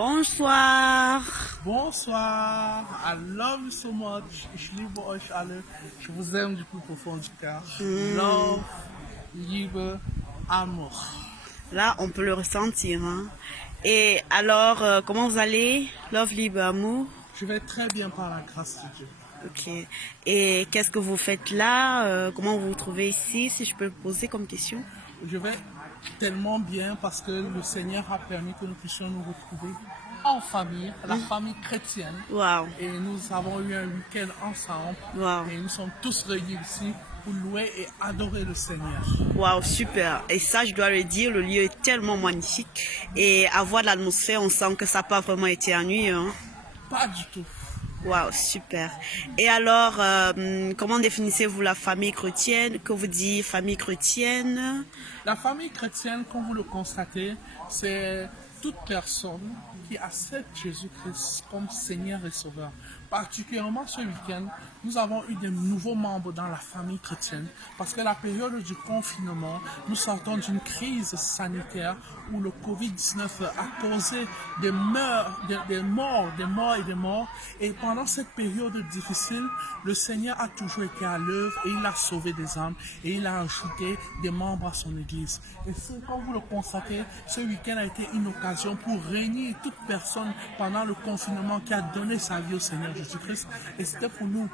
Bonsoir. Bonsoir, I love you so much. Ich liebe euch alle. Je vous aime du plus profond du cœur. Love, Liebe, Amour. Là, on peut le ressentir. Hein. Et alors, comment vous allez? Love, libre, amour. Je vais très bien par la grâce de Dieu. Ok. Et qu'est-ce que vous faites là? Comment vous vous trouvez ici, si je peux vous poser comme question? Je vais tellement bien parce que le Seigneur a permis que nous puissions nous retrouver en famille, la famille chrétienne. Wow. Et nous avons eu un week-end ensemble. Wow. Et nous sommes tous réunis ici pour louer et adorer le Seigneur. Wow, super. Et ça, je dois le dire, le lieu est tellement magnifique. Et à voir l'atmosphère, on sent que ça n'a pas vraiment été ennuyeux. Hein? Pas du tout. Wow, super. Et alors, comment définissez-vous la famille chrétienne? Que vous dit famille chrétienne? La famille chrétienne, comme vous le constatez, c'est toute personne qui accepte Jésus-Christ comme Seigneur et Sauveur. Particulièrement ce week-end, nous avons eu de nouveaux membres dans la famille chrétienne parce que la période du confinement, nous sortons d'une crise sanitaire où le Covid-19 a causé des morts. Et pendant cette période difficile, le Seigneur a toujours été à l'œuvre et il a sauvé des âmes et il a ajouté des membres à son église. Et comme vous le constatez, ce week-end a été une occasion pour réunir toute personne pendant le confinement qui a donné sa vie au Seigneur Jésus-Christ. Et c'était pour nous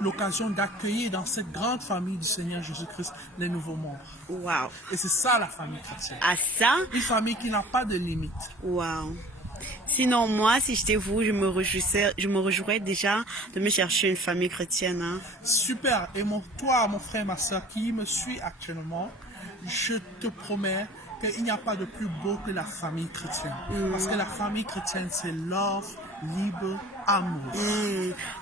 l'occasion d'accueillir dans cette grande famille du Seigneur Jésus-Christ les nouveaux membres. Wow. Et c'est ça la famille chrétienne. Ah ça? Une famille qui n'a pas de limite. Wow. Sinon, moi, si j'étais vous, je me réjouirais déjà de me chercher une famille chrétienne. Hein. Super. Et toi, mon frère, ma soeur, qui me suit actuellement, je te promets qu'il n'y a pas de plus beau que la famille chrétienne. Parce que la famille chrétienne, c'est love, libre, amour.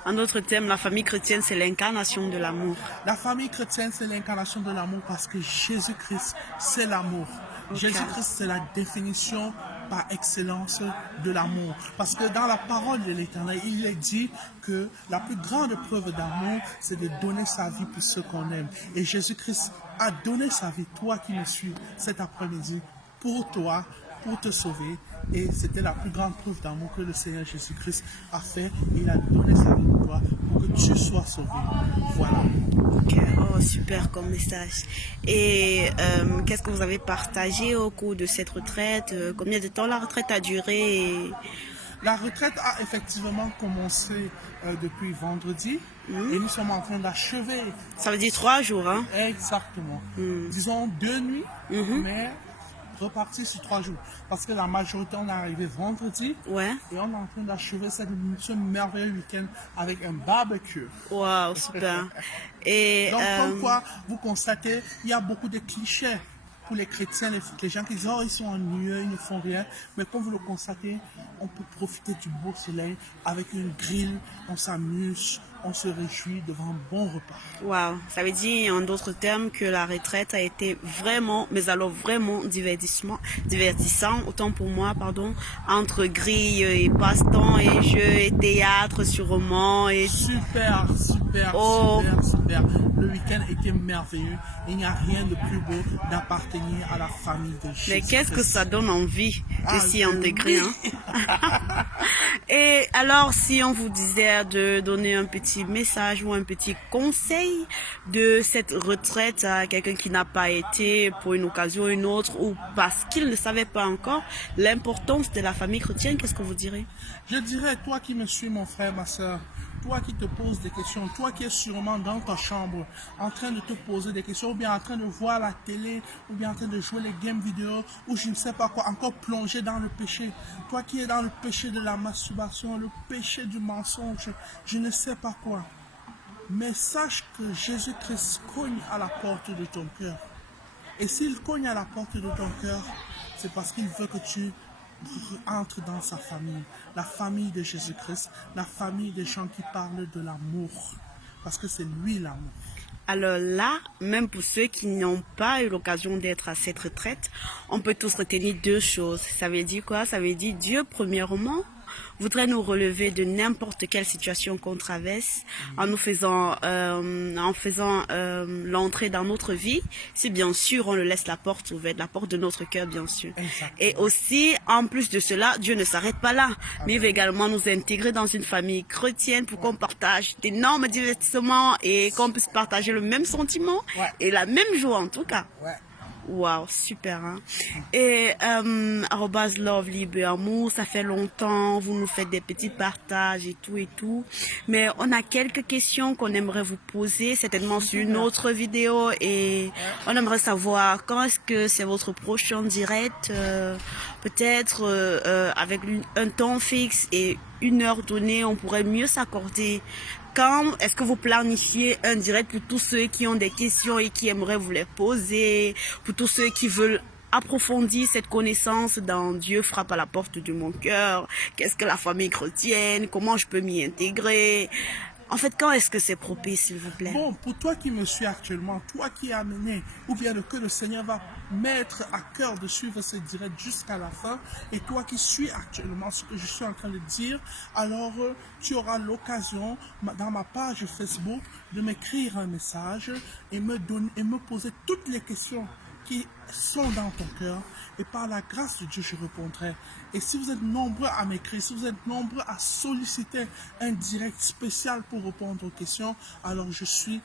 En d'autres termes, la famille chrétienne, c'est l'incarnation de l'amour. La famille chrétienne, c'est l'incarnation de l'amour parce que Jésus-Christ, c'est l'amour. Okay. Jésus-Christ, c'est la définition par excellence de l'amour. Parce que dans la parole de l'Éternel, il est dit que la plus grande preuve d'amour, c'est de donner sa vie pour ceux qu'on aime. Et Jésus-Christ a donné sa vie, toi qui me suis cet après-midi, pour toi, pour te sauver. Et c'était la plus grande preuve d'amour que le Seigneur Jésus-Christ a fait. Il a donné sa vie pour toi, pour que tu sois sauvé. Voilà. Ok, oh, super comme message. Et qu'est-ce que vous avez partagé au cours de cette retraite? Combien de temps la retraite a duré? La retraite a effectivement commencé depuis vendredi et nous sommes en train d'achever. Ça veut dire 3 jours, hein? Exactement. Disons 2 nuits, mais reparti sur 3 jours. Parce que la majorité, on est arrivé vendredi. Ouais. Et on est en train d'achever ce merveilleux week-end avec un barbecue. Wow, super. Et donc, comme quoi, vous constatez, il y a beaucoup de clichés pour les chrétiens, les gens qui disent, oh, ils sont ennuyeux, ils ne font rien. Mais comme vous le constatez, on peut profiter du beau soleil avec une grille, on s'amuse, on se réjouit devant un bon repas. Wow, ça veut dire en d'autres termes que la retraite a été vraiment, mais alors vraiment divertissant, autant pour moi, pardon, entre grille et passe-temps et jeux et théâtre sur roman et... Super. Le week-end était merveilleux. Il n'y a rien de plus beau d'appartenir à la famille de Jésus. Mais qu'est-ce que ça donne envie de s'y intégrer, oui. Hein? Et alors, si on vous disait de donner un petit message ou un petit conseil de cette retraite à quelqu'un qui n'a pas été pour une occasion ou une autre ou parce qu'il ne savait pas encore l'importance de la famille chrétienne, qu'est-ce que vous direz? Je dirais, toi qui me suis, mon frère, ma soeur, toi qui te poses des questions, toi qui es sûrement dans ta chambre en train de te poser des questions ou bien en train de voir la télé ou bien en train de jouer les games vidéo ou je ne sais pas quoi, encore plongé dans le péché. Toi qui es dans le péché de la masturbation, le péché du mensonge, je ne sais pas quoi. Mais sache que Jésus-Christ cogne à la porte de ton cœur. Et s'il cogne à la porte de ton cœur, c'est parce qu'il veut que tu entre dans sa famille, la famille de Jésus-Christ, la famille des gens qui parlent de l'amour, parce que c'est lui l'amour. Alors là, même pour ceux qui n'ont pas eu l'occasion d'être à cette retraite, on peut tous retenir 2 choses. Ça veut dire quoi? Ça veut dire Dieu premièrement, voudrait nous relever de n'importe quelle situation qu'on traverse en nous faisant, l'entrée dans notre vie, si bien sûr on le laisse la porte ouverte, la porte de notre cœur bien sûr. Exactement. Et aussi, en plus de cela, Dieu ne s'arrête pas là, mais il veut également nous intégrer dans une famille chrétienne pour qu'on partage d'énormes divertissements et qu'on puisse partager le même sentiment et la même joie en tout cas. Ouais. Wow, super, hein. Et arrobase love, libre et amour, ça fait longtemps, vous nous faites des petits partages et tout. Mais on a quelques questions qu'on aimerait vous poser, certainement sur une autre vidéo. Et on aimerait savoir quand est-ce que c'est votre prochain direct, peut-être avec un temps fixe et une heure donnée, on pourrait mieux s'accorder. Quand est-ce que vous planifiez un direct pour tous ceux qui ont des questions et qui aimeraient vous les poser, pour tous ceux qui veulent approfondir cette connaissance dans Dieu frappe à la porte de mon cœur, qu'est-ce que la famille chrétienne, comment je peux m'y intégrer? En fait, quand est-ce que c'est propice, s'il vous plaît? Bon, pour toi qui me suis actuellement, toi qui es amené, ou bien que le Seigneur va mettre à cœur de suivre ce direct jusqu'à la fin, et toi qui suis actuellement ce que je suis en train de dire, alors tu auras l'occasion, dans ma page Facebook, de m'écrire un message et me poser toutes les questions qui sont dans ton cœur, et par la grâce de Dieu, je répondrai. Et si vous êtes nombreux à m'écrire, si vous êtes nombreux à solliciter un direct spécial pour répondre aux questions, alors je suis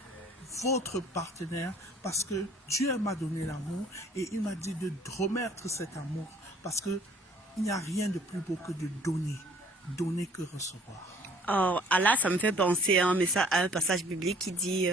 votre partenaire, parce que Dieu m'a donné l'amour et il m'a dit de remettre cet amour, parce que il n'y a rien de plus beau que de donner que recevoir. Oh, Allah, ça me fait penser à un passage biblique qui dit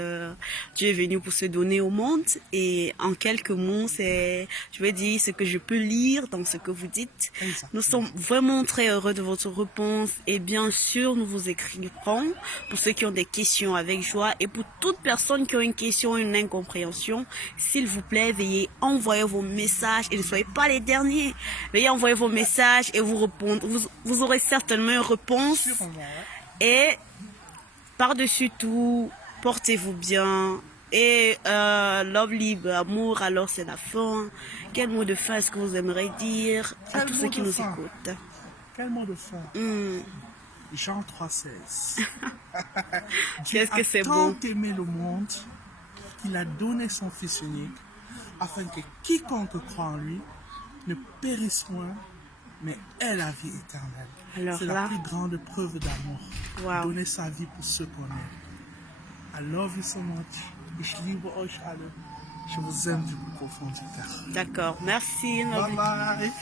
Dieu est venu pour se donner au monde, et en quelques mots, je vais dire ce que je peux lire dans ce que vous dites. Exactement. Nous sommes vraiment très heureux de votre réponse, et bien sûr, nous vous écrirons pour ceux qui ont des questions avec joie, et pour toute personne qui a une question, une incompréhension, s'il vous plaît, veuillez envoyer vos messages et ne soyez pas les derniers. Veuillez envoyer vos messages et vous répondre. Vous aurez certainement une réponse. Sûrement, ouais. Et par-dessus tout, portez-vous bien. Et love, libre, amour, alors c'est la fin. Quel mot de fin est-ce que vous aimeriez dire à Quel tous mot ceux qui de nous fin? écoutent? Quel mot de fin? Jean 3,16. Qu'est-ce que c'est tant beau? aimé le monde qu'il a donné son Fils unique, afin que quiconque croit en lui ne périsse point, mais ait la vie éternelle. Alors C'est là- la plus grande preuve d'amour. Wow. Donner sa vie pour ceux qu'on aime. I love you so much. Ich liebe euch alle. Je vous aime du plus profond du cœur. D'accord, merci. Bye bye.